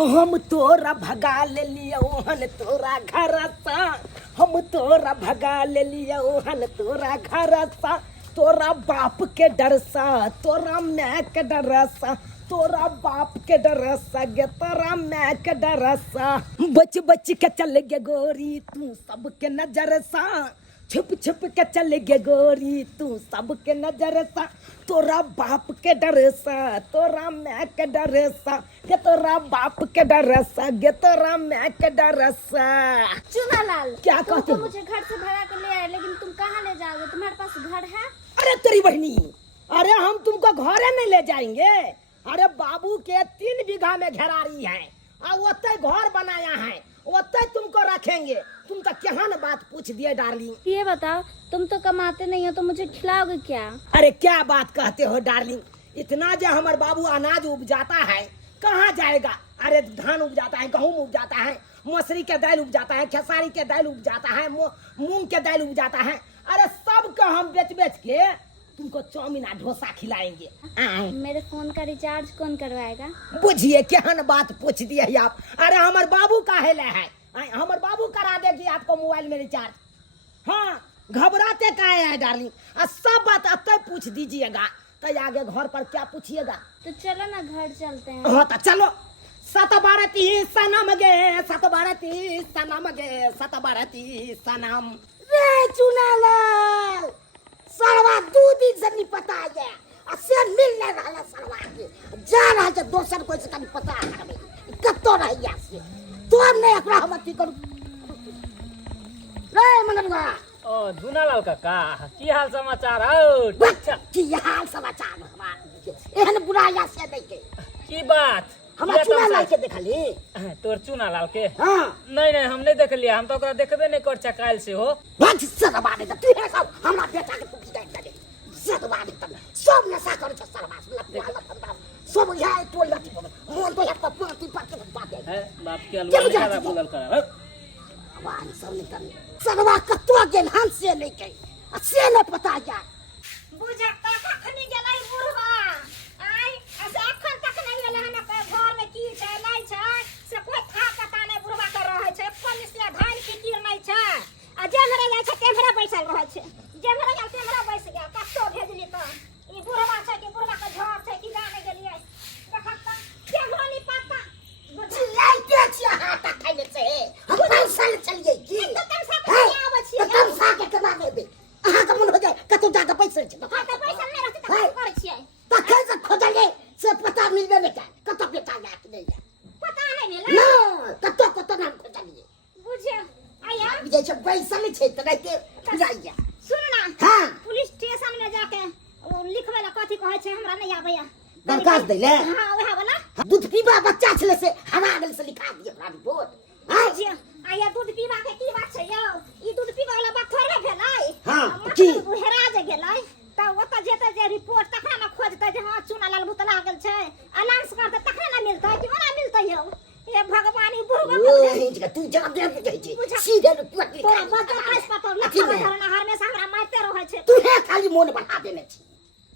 हम तोरा भगा ले लियो हन तोरा घर सा, हम तोरा भगा ले लियो हन तोरा घर सा, तोरा बाप के डर सा, तोरा मैं के डर सा, तोरा बाप के डर सा गे तोरा मैं के डर सा। बच बच के चल गे गोरी तू सबके नजर सा, छुप छुप के चल गे गोरी तू सबके नजर सा, तोरा बाप के डर सा, तोरा मैं के डर सा गे तोरा बाप के डर सा गे तोरा मैं के डर सा। चुनालाल, क्या कहते हो? हो? मुझे घर से भगा कर ले आए, लेकिन तुम कहाँ ले जाओगे? तुम्हारे पास घर है? अरे तेरी बहनी, अरे हम तुमको घरे नहीं ले जाएंगे। अरे बाबू के 3 बीघा में घेरारी है और ओते घर बनाया है, ओते तुमको रखेंगे। तुम तो क्या न बात पूछ दिए डार्लिंग। ये बताओ, तुम तो कमाते नहीं हो तो मुझे खिलाओगे क्या? अरे क्या बात कहते हो डार्लिंग, इतना जो हमारे बाबू अनाज उपजाता है कहाँ जाएगा। अरे धान उपजाता है, गेहूं उपजाता है, मसूरी के दाल उपजाता है, खेसारी के दाल उपजाता है, मूंग के दाल उपजाता है। अरे सब का हम बेच बेच के तुमको चाउमीन और डोसा खिलाएंगे। मेरे फोन का रिचार्ज कौन करवाएगा? बुझिए क्या न बात पूछ दिए आप। अरे हमारे बाबू का है हमारे बाबू करा देगी आपको मोबाइल में रिचार्ज। हाँ, घबराते का है डार्लिंग, सब बात अब तक पूछ दीजिएगा तो आगे घर पर क्या पूछिएगा। तो चलो ना घर चलते हैं। हाँ तो चलो। सतबारती सनम गे, सतबारती सनम गे, सतबारती सनम। रे चुनालाल, सरवा 2 दिन से नहीं पता है से मिलने वाला सरवा के जा रहा है दोसर कोई से कभी पता है कत्तो रहिया से तो हमने एकरा हम अथी करू। रे मननवा ओ धुनालाल काका, की हाल समाचार हो? बच्चा की हाल समाचार हमार एहन बुराया से नहीं के की बात हमरा चुनालाल के देखली। तोर चुनालाल के? हां नहीं हम नहीं देख लिया, हम तो ओकरा देखबे नहीं कर चकाइल से हो। भक्त सरवा दे तू है सब हमरा बेटा के तू की दे सरवा दे तब सब नशा करे छ सरवा लपवा सब यहाँ टोल जाती मोन तो यहाँ पाती बात है बाप के अलवा खरा बोलल करा। वान सब निकल सरवा कत्तो गेल हंस से लेके से न पता जा बुझा कखनी गेलै बुढ़वा आई ऐसे अखन तक नहीं गेलै हन के घर में की छै नहीं छै से कोई था पता नहीं बुढ़वा के रहे छै कोन से धान की कीर नहीं छै आ जे घरे जाय छै ते घरे बैसल रहे छै जे घरे जाय ते घरे बैस गया कत्तो भेजली त ई बुढ़वा छै कि बुढ़वा के झोर छै कि जाने गेलियै देखत त के घनी पता लाइटे छिया हाथ खाइले से हम पैसा ले चलिए की तो तम सा के आबै छियै तो तम सा के कमा लेबे अहाँ के मन हो जाए कतौ जाके पैसा छै हां त पैसा नहीं रहते त करे छियै तो कैसे खोजले से पता मिलबे नहीं का कतौ बेटा या कि नहीं पता नहीं मिला ना कतौ नाम खोजलिए बुझे आया जे छै पैसा ले छै त रहते जाइया। सुन ना हां पुलिस स्टेशन में जाके वो लिखवे ला कथि कहै छै हमरा नहीं आबैया दरखास्त दै ले। हां वह वाला दूध पीबा बच्चा छले से हवा गेल से लिखा दिए अपना रिपोर्ट। हां जी आया दूध पीबा के की बात छै यौ ई दूध पीबा वाला बात थोड़े भेलै। हां की हेरा जे गेलै त ओत जेते जे रिपोर्ट तखना न खोजतै जे हां चुनालाल भुतला गेल छै अनाउंस करतै तखना न मिलतै कि ओना मिलतै यौ। हे भगवान ई बुढ़वा तू जा दे के छै सीधे रिपोर्ट लिखा तोरा बच्चा पास पतो लखा धरना हमेशा हमरा मारते रहै छै तू है खाली मोन बढ़ा देने छी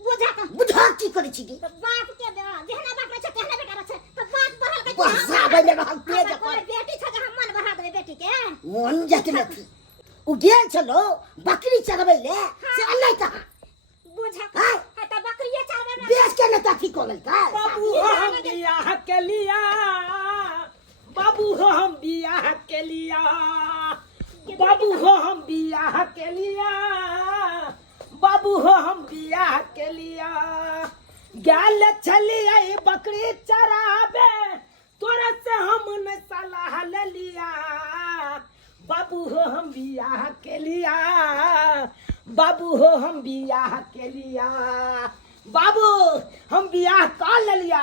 बुझा का बुझा की करै छी की बाप के जेहना बाप छै तेहना बेटा रहै छै त बात बढ़ल के बसा बने रहल तेज कोई बेटी छै जे हम मन बढ़ा देबै बेटी के मन जत नहीं उ गेल छलो बकरी चरबै ले से अल्लाह कहा बुझा हां है त बकरिए चारबे ना बेच के न ताथी कोल का बाबू हो हम बियाह के लिया, बाबू हो हम बियाह के लिया, बाबू हो हम बियाह के लिया, बाबू हो हम बियाह के लिया। गाल चलिए बकरी चराबे तोरा से हम न सलाह ले लिया, बाबू हो हम बियाह के लिया, बाबू हो हम बियाह के लिया, बाबू हम बियाह कर ले लिया।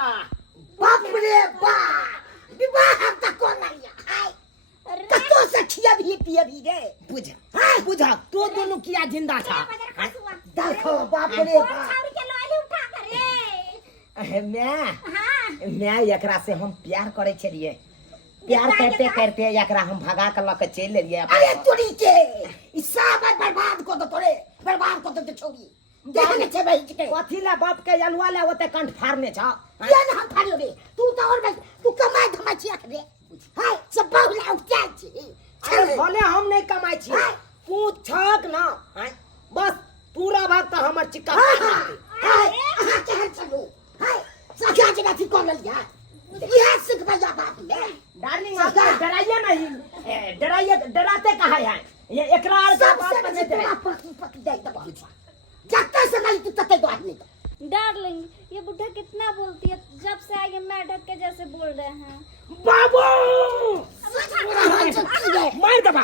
बाप रे बाप विवाह तक को लिया हाय कतो से खिया भी पिया भी गए बुझ हां बुझा तो दोनों किया जिंदा था देखो बाप रे बाप छाउरी के लोली उठा करे मैं एकरा से हम प्यार करे छलिए प्यार करते करते एकरा हम भगा के लके चल लेलिए। अरे तोरी के ई सब बर्बाद को दो तोरे बर्बाद को दो छोड़ी देहने छे भाई के कथी ला बाप के जलवा ले ओते कंठ फाड़ने छ ये ना फाड़ियो रे तू तो और भाई तू कमाई धमाई छिया रे हाय सब बहुला उठा छी अरे भले हम नहीं कमाई छी पूछ छक ना हैं बस पूरा भाग तो हमर चिक्का हाय हां के चलो हाय सखा जगह थी कर लिया ये सिख भैया बाप ने डार्लिंग आप डराइए नहीं डराइए डराते कहा है ये इकरार का बात पर नहीं डरे पक दे तो बहुत जत्ता से नहीं तू तते दो आदमी डार्लिंग, ये बुढ़ा कितना बोलती है, जब से आई है मेढक के जैसे बोल रहे हैं। बाबू मार दबा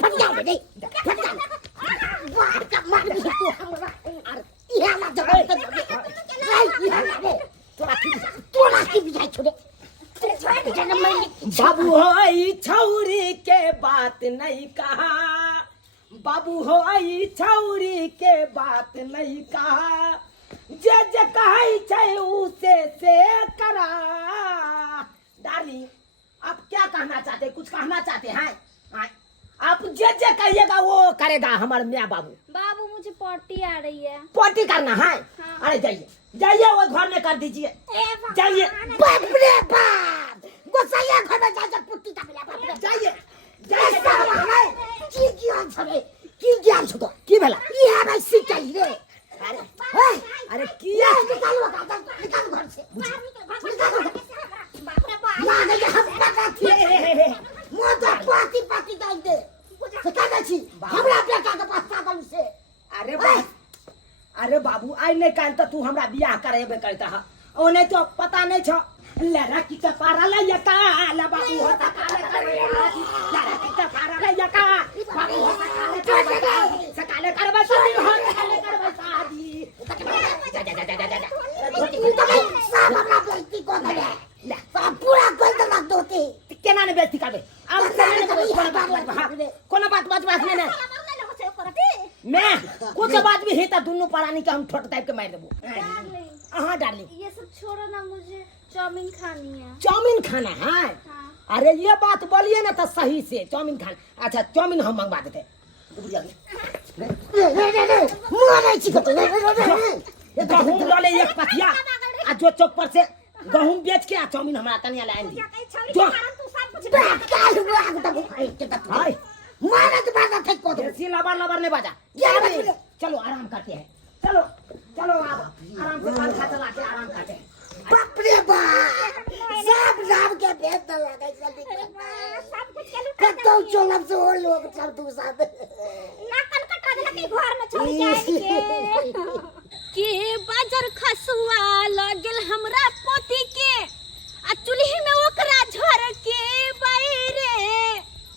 फटिया दे फटिया वाह का मार दे तू हमरा ये ना दबा ये ना दे तोरा की भी जाय छोड़े बाबू हो ई छौरी के बात नहीं कहा बाबू हो ई छौरी के बात नहीं कहा जे जे कहै छै उसे से करा डार्लिंग आप क्या कहना चाहते हैं कुछ कहना चाहते हैं आप जे जे कहिएगा वो करेगा हमारे मियाँ बाबू बाबू मुझे पॉटी आ रही है। पॉटी करना है हाँ। अरे जाइए जाइए वो घर में कर दीजिए जाइए बाप रे बाप गोसाइया घर में जा पुट्टी का मिला बाप रे जाइए जाइए की ज्ञान छबे की ज्ञान छतो की भेला ये भाई सिकल रे अरे अरे किया निकालो घर से बाप रे बाप लागे के हम पता थी मोटा पाती पाती डाल दे सका छी हमरा बेटा के पास पागल से अरे बाबू आई नहीं काल तो तू हमरा बियाह करेबे करता है ओ नहीं तो पता नहीं छ लड़ा की का पारा ले यका ला बाबू होता काले करे लड़ा की का पारा ले यका बाबू होता काले करे सकाले करबा शादी हो सकाले करबा शादी सब हमरा बेइज्जती को दे सब पूरा गलत लग दोते केना ने बेइज्जती करबे अब कोनो बात बात में मैं कुछ बात भी है तो दोनों परानी के हम छोट टाइप के मार देबो डार्लिंग, हां डार्लिंग ये सब छोड़ो ना, मुझे चाउमीन खानी है। चाउमीन खाना है हाँ। अरे ये बात बोलिए ना तो सही से चाउमीन खाना अच्छा चाउमीन हम मंगवा देते मुआ छी गहूम डाले एक पथिया आ जो चौक पर से गहूम बेच के आ चाउमीन हमरा कनिया लाइन दी जो काल हुआ तो भाई के हाय मारे तो बात फेंक को दे ऐसी लबर लबर ने बजा चलो आराम करते हैं चलो चलो आप आराम से पंखा चला के आराम करते हैं बाप रे बाप सब राम के भेद न लगे जल्दी सब कुछ के कतो चोलब से और लोग सब तू साथ नाकन कटा देला के घर में छोड़ के आए के बाजार खसुआ लगल हमरा पोती के आ चुल्ही में ओकरा झर के बैरे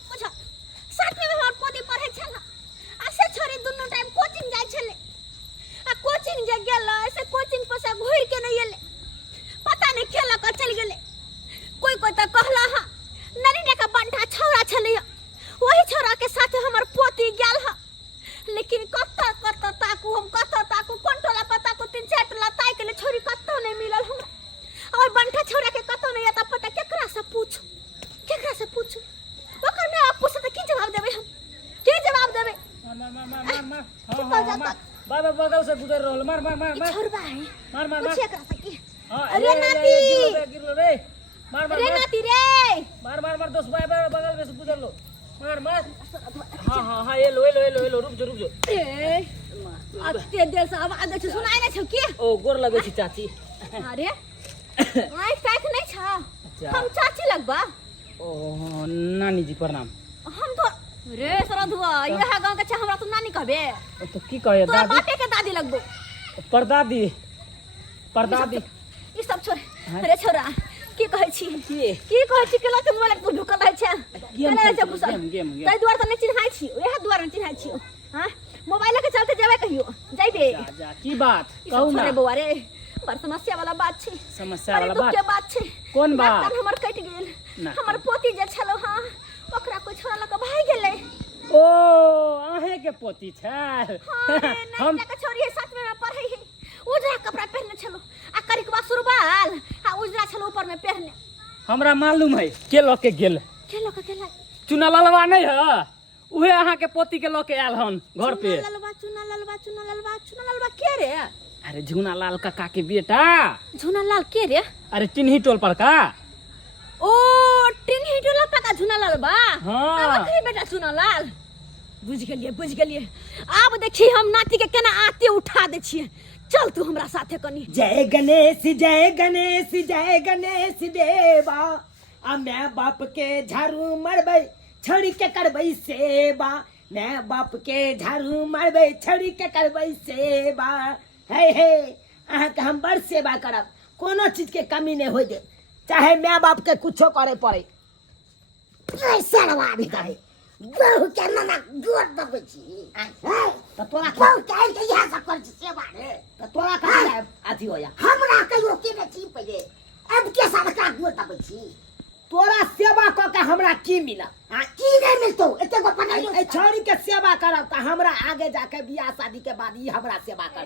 बुझ साथ में हमर पोती पढ़े छला आ से छोरी दुनु टाइम कोचिंग जाय छले आ कोचिंग जे गेल से कोचिंग पर से घुर के नहीं एले पता नहीं केला का चल गेले कोई कोई त कहला हां नरीने का बंठा छौरा छले वही छौरा के साथ हमर पोती गेल ह लेकिन कत्ता ताकू हम कत्ता ताकू कंट्रोला पता को तीन चार टला ताई के ले छोरी कत्ता नहीं मिलल हमरा और बंठा छौरा के कत्ता नहीं आता पता केकरा से पूछू ओकर में आप पूछे त की जवाब देबे हम के जवाब देबे मार बाबा बगल से गुजर रहल मार छोरबा है मार पूछे एकरा से की हां अरे नाती गिरलो रे मार अरे नाती रे मार दोस्त भाई बगल में से गुजर लो मार हां ये लो रुक जो ए अते देर से आवाज छ सुनाई नै छ के ओ गोर लगे छी चाची अरे आई पैक नहीं छ हम चाची लगबा ओ नानी जी प्रणाम हम तो रे सरधुआ ये है गांव के छ हमरा तो नानी कहबे तो की कहे तोरा दादी बाटे के दादी लगबो परदादी ई सब छोड़ रे छोरा की कहै छी की कहै छी केला तुम वाला तू ढुकल रहै छ केला छ पुसा गेम तै द्वार त नहीं चिन्हाई छी ओहे द्वार नहीं चिन्हाई छी हां मोबाइल के चलते जेबे कहियो जाइबे जा की बात ई कहू सब ना छोरे बउआ रे बड़ समस्या वाला बात छै समस्या वाला दुख के बात छै कौन बात नातन हमर कट गेल ना। हमर पोती जे छलो हां ओकरा कोई छोरा लक भाग गेलै ओ आहे के पोती छै हम नहीं छोरी है साथ में पढ़ै है उजरा कपड़ा पहनने छलो आ करिकवा सुरबाल आ उजरा छलो ऊपर में पहनने हमरा मालूम है के ल के गेल केलो के केला चुना ललवा नहीं है उहे अहाँ के पोती के ल के आयल हन घर पे ललवा चुना लालबा के रे? अरे झूना लाल काका के बेटा। झुना लाल के रे? अरे चिन्ही टोल पर का। ओ टिन्ही टोला पका झुना लाल बा। हाँ। अब कही बेटा झुना लाल। बुझ गेलिए। अब देखी हम नाती के केना आते उठा दे छिए। चल तू हमरा साथे कनी। जय गणेश जय गणेश जय गणेश देवा। आ मैं बाप के झाड़ू मरबै छड़ी के करबै सेवा। मैं बाप के झाड़ू मरबै छड़ी के करबै सेवा। हे अहाँ के हम बड़ सेवा करब, कोनो चीज के कमी नहीं होय दे, चाहे मैं बाप के कुछो करे पड़े। सरवा भी करे बहु के नाना गोर दबे छी। तो तोरा बहु के के यह सब कर सेवा रे। तो तोरा कहाँ अथी होया? हमरा कहियो के न छी पहिले, अब के सरका गोर दबे छी। तोरा सेवा क के हमरा की मिला? की नहीं मिलतो एते को पनाई। ए छोरी के सेवा करब त हमरा आगे जाके बियाह शादी के बाद ई हमरा सेवा कर।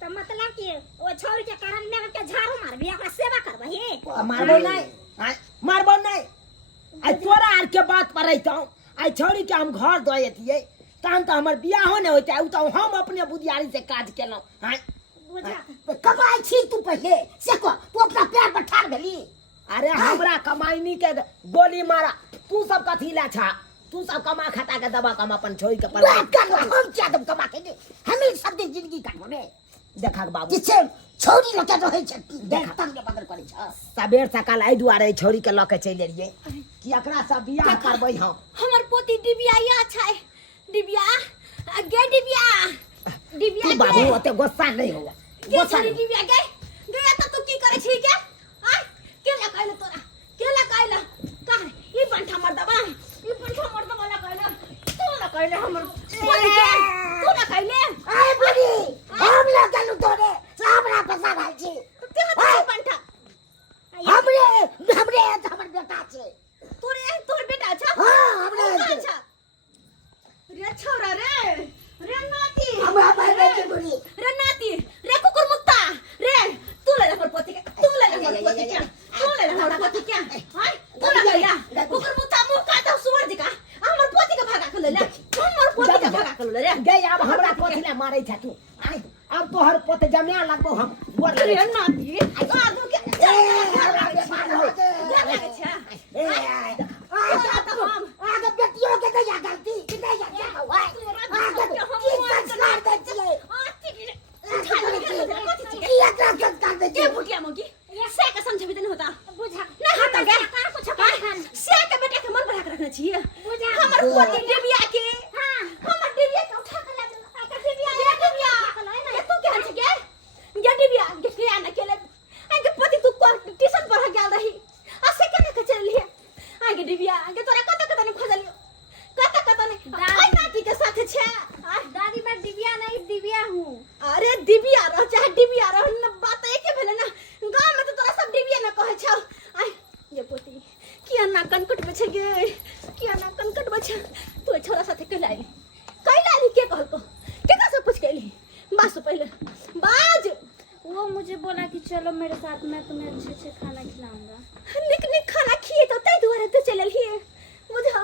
तो मतलब कि ओ छोरी के कारण में के झाड़ू मारबी ओकरा सेवा करबही। मारबो नहीं। आई तोरा आर के बात पर रहितौ, आई छोरी के हम घर दऽ एतियै तहन तो हमर बियाहो नहीं होइतै। उ तो हम अपने बुधियारी से काज केलौ। कमाई छी तू पहिले से को तू अपना पैर पर ठाड़ भेली। अरे हमरा कमाईनी के गोली मारा, तू सब कथी ला छा? तू सब कमा खाता के दबा कम अपन छोरी के पर। हम क्या दम कमा के दे, हम सब दिन जिंदगी काटबे। देखा बाबू किछे छोरी लके रहै छ, देख तंग के बगल करै छ। सबेर सकाल आई दुआरे छोरी के लके चलि एलियै कि एकरा सब बियाह करबै हम। हमर पोती डिबिया या छै। डिबिया गे डिबिया तू बाबू ओते गुस्सा नहीं होगा। के छोरी डिबिया गे त तू की करे छी के? आ केला कहले तोरा केला कहले कह ई पंठा मर दबा ला कहले तू ना कहले हमर बोली के तू ना कहले। आय बड़ी हम लोग गलु तोरे सामरा पसा भाई छी। ते हाथ पंठा हमरे हमर बेटा छे। तोर बेटा छ? हां हमरे अच्छा रे छोरा रे नाती हमरा भाई बेटी बुरी रे नाती रे कुकुर मुत्ता रे तू ले हमर पोती के तू ले हमर पोती के हाय तू ले कुकुर मुत्ता मुंह का तो सुवर दिका हमर पोती के भागा के ले हमर पोती के भागा के ले रे गई। अब हमरा पोती ले मारै छ तू। आई अब तोहर पोते जमिया लगबो हम गोर रे रे नाती आदू के आगे बेटियों के कहिया गलती कि नहीं या हुआ आगे की संस्कार दे छिए की एकरा संस्कार दे के छिए। बुटिया मोगी से के समझबी त नहीं होता बुझा नहीं होता गे कुछ कहन से के बेटा के मन बढ़ा के रखना चाहिए बुझा हमर पोती डिबिया के। हां हमर डिबिया के उठा के ला डिबिया ये तू केहन छ गे डिबिया के आना केले आगे पति तू ट्यूशन पढ़ा गेल रही आ से केना के चल लिए आगे डिबिया आगे तोरा कत नहीं खोजलियो कत नहीं आई नाती के साथ छे। दादी मैं डिबिया नहीं डिबिया हूं। अरे डिबिया रह चाहे डिबिया रह न बात एके भेले ना। गांव में तो तोरा सब डिबिया न कहै छौ। आई ये पोती किया ना कनकट में छे गे किया ना कनकट में छे। तू छोरा साथे कहलाई के कहल को केका से पूछ कैली बास पहले बाज। वो मुझे बोला कि चलो मेरे साथ, मैं तुम्हें अच्छे अच्छे खाना खिलाऊंगा। निक खाना खिए तो तै दुआरे तो चलल ही बुझा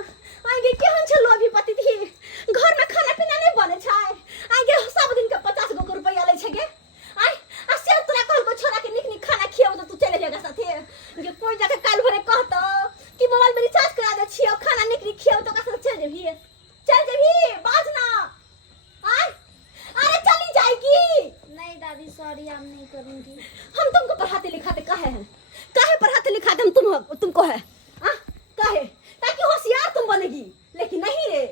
आगे केहन छलो अभी पति थी घर में खाना पीना नहीं बने छै। आगे सब दिन के 50 गो रुपया ले छै गे। आई आ से तोरा कहल को छोरा के निक खाना खियाओ तो तू चले जाएगा साथे। ये कोई जाके काल भरे कहतो कि मोबाइल में रिचार्ज करा दे छियो खाना निक खियाओ तो का चल जेबी बाज ना। आई अरे चली जाएगी। नहीं दादी सॉरी, अब नहीं करूंगी। हम तुमको पढ़ाते लिखाते काहे पढ़ाते लिखाते हम तुमको है काहे ताकि होशियार तुम बनेगी। लेकिन नहीं रे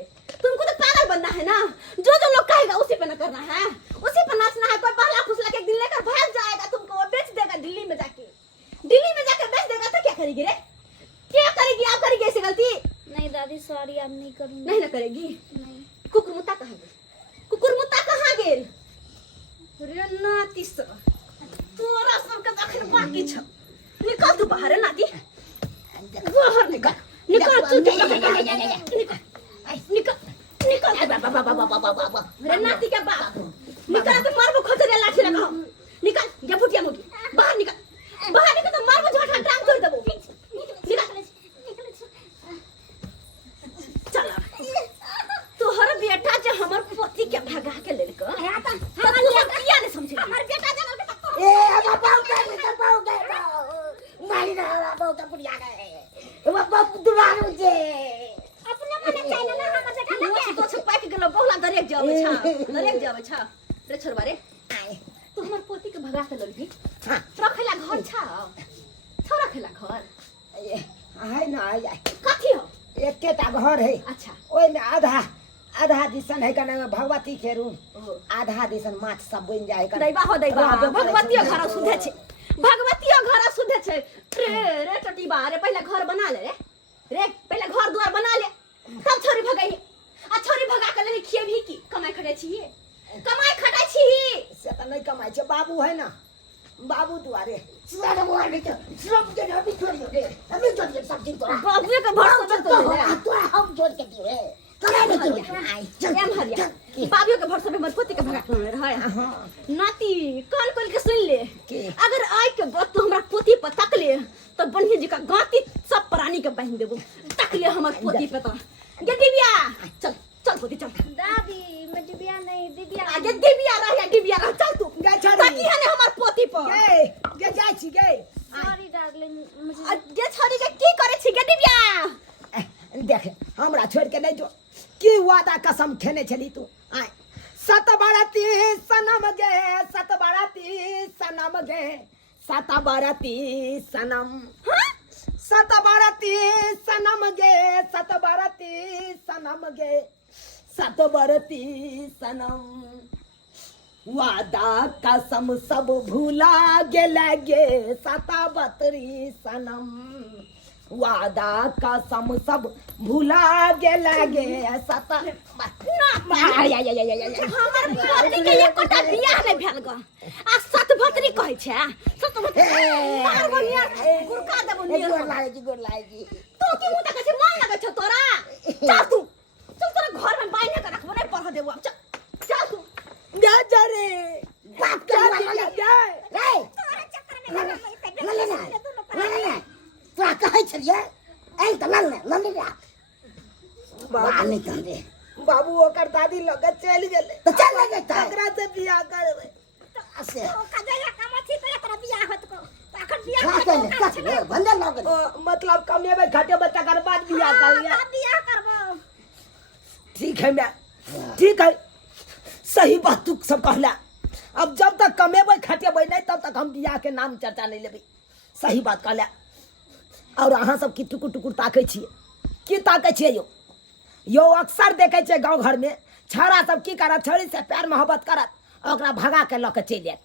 तुमको तो पागल बनना है ना। जो लोग कहेगा उसी पे ना करना है, उसी पे नाचना है। कोई पहला फुसला के दिन लेकर भाग जाएगा तुमको, वो बेच देगा दिल्ली में जाके बेच देगा तो क्या करेगी रे? क्या करेगी? आप करेगी ऐसी गलती? नहीं दादी सॉरी, अब नहीं करूंगी। नहीं ना करेगी। नहीं। कुकुरमुत्ता कहाँ गेल? रे नाती स तोरा सबके अखन बाकी छ। निकल तू बाहर नाती, बाहर निकल तू निकल रे नाती के बाप निकल तो मारबो खोजरे लाठी लगाओ। निकल जा फुटिया मोगी बाहर निकल तो मारबो झोटा टांग तोड़ देबो। निकल चल तोहर बेटा जे हमर पोती के भगा के ले जावे छा लरेक जावे छा रे छोरबा रे आए तू हमर पोती के भगा के ललही हाँ रखेला घर छा छोरा खेला घर ये है ना आए कथी हो एकेटा घर है अच्छा ओइ में आधा दिसन है कने भगवती के रूम ओ आधा दिसन माछ सब बन जाए कने दैबा हो दैबा रहबे करै भगवती छै। घर सुधे छे भगवती घर सुधे छे रे टटीबा रे पहले घर बना ले रे पहले घर द्वार बना ले तब छोरी भगाई आ छोरी भगा के ले खिए भी की कमाई खटे छी कमाई खटाई छी से त नहीं कमाई छै बाबू है ना बाबू दुआरे सारा बुआ के सब के अभी छोड़ दे अभी छोड़ दे सब चीज तोरा बाबू के भरोसा तो ले तोरा हम छोड़ के दिए करा दे तू आई चल एम हरिया बाबू के भरोसा पे मत पोती के भगा के रहे हां नाती कान खोल के सुन ले के? अगर आई के बात तू हमरा पोती पर तक ले तो बन्ही जी का गाती सब प्राणी के बांध देबो तक ले हमर पोती पे तो गे दिव्या चल चल पोती चल दादी मैं डिबिया नहीं दिव्या आगे दिव्या रह चल तू गे छोरी। ताकि हने हमर पोती पर गे जाय छी गे सॉरी डार्लिंग मुझे आगे छोरी के की करे छी गे दिव्या देख हमरा छोड़ के नहीं जो की वादा कसम खेने छली तू आय सतबरती सनम गे सतबरती सनम गे सतबरती सनम सतबरती सनम गे सतबरती सनम गे सतबरती सनम वादा कसम सब भूला गेला गे सतबरती सनम वादा कसम सब भूला गेला गे सत हमर पोती के एकोटा बियाह नै भेल ग आ सतभतरी कहै छै सतभतरी मार बनिया गुरका देबो नियर गोर लागी तू की मुता के मन लगे छ तोरा चल तू चल तोरा घर में बाइने के रखबो नै पढ़ देबो चल चल तू जा जरे बात कर रे तोरा चक्कर में ले तोरा कहै छलिए ए त लल बाबू कर रे बाबू ओकर दादी लगे चल गेले तो चल लगे तकरा से बियाह करबे से कजया कमथी तो एकरा बियाह होत को अखन बियाह का कहले कथले बंदे लगे मतलब कमेबे घटेबे तकर बाद बियाह करिए बियाह करबो ठीक है मैं ठीक है सही बात तू सब कहला अब जब तक कमेबे खटेबे नहीं तब तक हम बियाह के नाम चर्चा नहीं लेबे सही बात कहला और अहाँ सब की टुकुर टुकुर ताकै छियै की ताकै छियै यो अक्सर देखे छै गाँव घर में छौड़ा सब की करत छौड़ी से प्यार मोहब्बत करत ओकरा भगा के लऽ के चलि जायत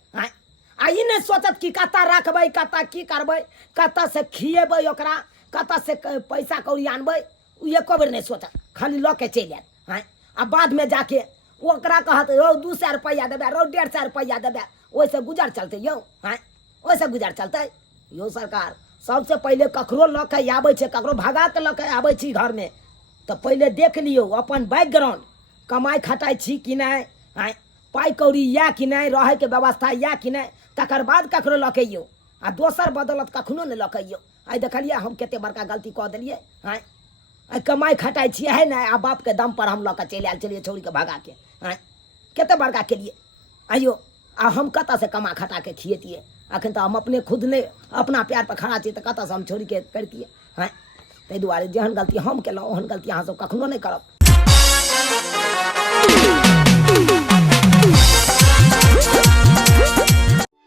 आ ई नहि सोचत कि कतऽ रखबै कतऽ की करबै कतऽ से खिएबै ओकरा कतऽ से पैसा कौड़ी आनबै ओ एको बेर नहि सोचत खाली लऽ के चलि जायत आ बाद में जाके ओकरा कहत रौ 200 रुपया देबै रौ 150 रुपया देबै ओहिसँ गुजर चलतै यौ ओहिसँ गुजर चलतै यौ सरकार सबसे पहले ककरो लऽ के आबै छै ककरो भगा के लऽ के आबै छी घर में तो पहले देख लियो अपन बैकग्राउंड कमाई खटाई छी कि नहीं पाई कौड़ी या कि नहीं रहे के व्यवस्था या कि नहीं तकर बाद ककरो लऽ के अइयो आ दोसर बदौलत कखनो नहीं लऽ के अइयो आई देखलिए हम केते बड़का गलती कऽ देलिए आई कमाई खटाई छी है ना आ बाप के दम पर हम लऽ के चलि आयल छलिए छौड़ी के भगा के केते बड़का केलिए आइयो आ हम कतऽ से कमा खटा के खिएतिए अखन तो हम अपने खुद नहीं अपना प्यार पर खड़ा छी तो कतऽ से हम छोड़ी के करतिए ताहि दुआरे जेहन गलती हम केलहुँ ओहन गलती अहाँ सब कखनो नहीं करब।